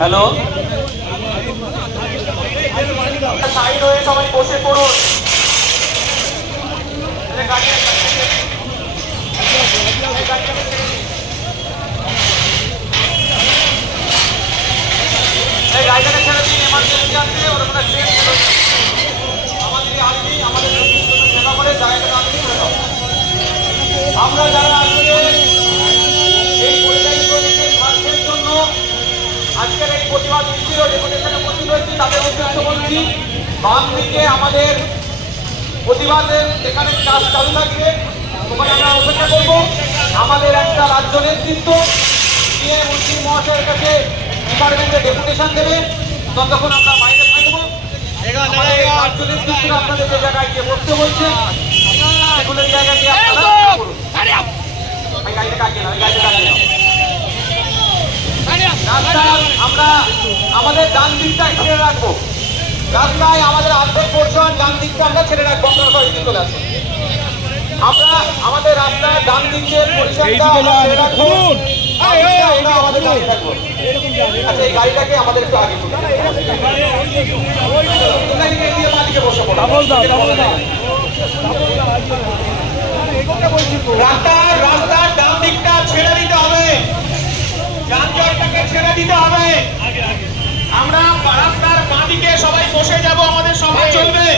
Hello, side হয়ে সবাই বসে পড়ুন। গাড়িটাকে ছেড়ে দিন, এমার্জেন্সি আসছে, ওরা কোনো ট্রেন আমাদের আসবি, আমাদের সেবা করে জায়গাটা আসবি করে দাও। আমরা যারা আসলে এই পরিযায়ী শ্রমিকদের স্বার্থের জন্য আজকের এই প্রতিবাদ মিছিল ডেপুটেশনে উপস্থিত হয়েছি, তাদের উদ্দেশ্য বলছি, বাম দিকে আমাদের প্রতিবাদের যেখানে কাজ চালু থাকবে ওখানে আমরা অপেক্ষা করব। আমাদের একটা রাজ্য নেতৃত্ব নিয়ে মন্ত্রী মহাশয়ের কাছে ডিপার্টমেন্টে ডেপুটেশন দেবে, ততক্ষণ আমরা বাইরে থাকবো। রাজ্য নেতৃত্ব আপনাদের যে জায়গায় গিয়ে বসতে বলছে সেগুলোর জায়গায় গিয়ে আপনারা করুন। আমরা আমাদের ডান দিকটা ছেড়ে রাখবো, রাস্তায় আমাদের আর্ধেক পোর্শন ডান দিকটা আমরা ছেড়ে রাখবো। আপনারা সবাই দিকে চলে আসুন। আমরা আমাদের রাস্তার ডান দিকের পরিষেবা ছেড়ে রাখবো, আমরা আমাদের দাঁড়িয়ে থাকবো। আচ্ছা, এই গাড়িটাকে আমাদের একটু আগে রাস্তার ডান দিকটা ছেড়ে দিতে হবে, যানজটটাকে ছেড়ে দিতে হবে। আমরা রাস্তার বাঁ দিকে সবাই বসে যাব, আমাদের সভা চলবে।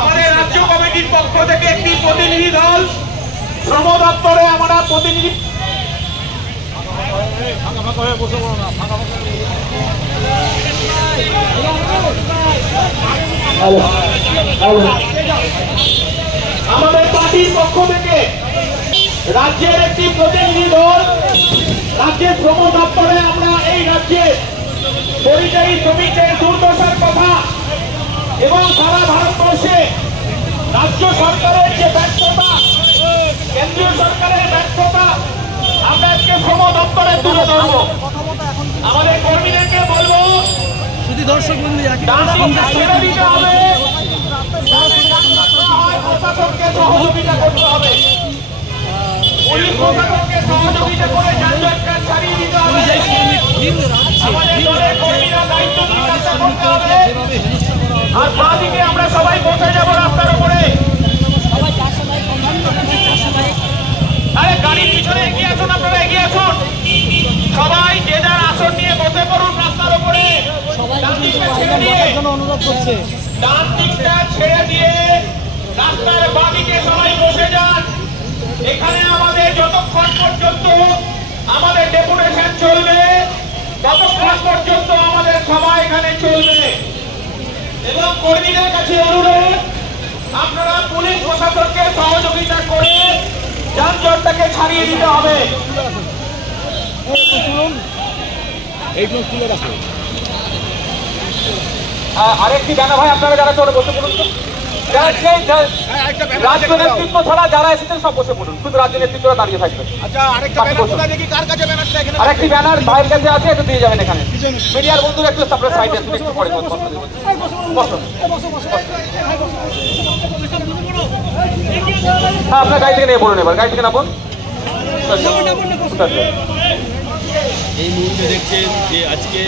আমাদের রাজ্য কমিটির পক্ষ থেকে একটি প্রতিনিধি দল শ্রম দপ্তরে আমরা প্রতিনিধি আমাদের পার্টির পক্ষ থেকে রাজ্যের একটি প্রতিনিধি দল রাজ্যের শ্রম দপ্তরে আমরা এই রাজ্যে পরিযায়ী শ্রমিকদের দুর্দশার কথা এবং সারা ভারতবর্ষে রাজ্য সরকারের যে ব্যর্থতা, কেন্দ্রীয় সরকারের ব্যর্থতা আমরা আজকে শ্রম দপ্তরে তুলে ধরবো। আমাদের কর্মীদেরকে বলবো ছেড়ে দিতে হবে, প্রশাসনকে সহযোগিতা করতে হবে, পুলিশ প্রশাসনকে সহযোগিতা করে যানজটটা ছাড়িয়ে দিতে হবে। আমাদের দলের কর্মীরা দায়িত্ব নিয়ে কাজটা করতে হবে। আর বাঁ দিকে আমরা সবাই বসে যাবো রাস্তার উপরে। আরে গাড়ির পিছনে এগিয়ে আসুন, আপনারা এগিয়ে আসুন, সবাই যে যার আসন নিয়ে বসে পড়ুন রাস্তার উপরে। ডান দিকটা ছেড়ে দিয়ে রাস্তার বাঁ দিকে সবাই বসে যান। এখানে আমাদের যতক্ষণ পর্যন্ত আমাদের ডেপুটেশন চলবে ততক্ষণ পর্যন্ত আমাদের সভা এখানে চলবে। এবং কর্মীদের কাছে অনুরোধ, আপনারা পুলিশ প্রশাসনকে সহযোগিতা করে যানজটটাকে ছাড়িয়ে দিতে হবে। আরেকটি ব্যানার ভাই, আপনারা যারা চলে বসে পড়ুন, রাজ্য নেতৃত্ব ছাড়া যারা এসেছেন সব বসে পড়ুন, শুধু রাজ্য নেতৃত্বরা দাঁড়িয়ে থাকবে। আরেকটি ব্যানার ভাইয়ের কাছে আছে, একটু দিয়ে যাবেন। এখানে মিডিয়ার বন্ধুরা একটু আপনার সাইডে একটু পরে বসুন। হ্যাঁ, আপনার গাড়ি থেকে নিয়ে পড়ুন, এবার গাড়ি থেকে নামুন। এই মুহূর্তে দেখছেন যে আজকে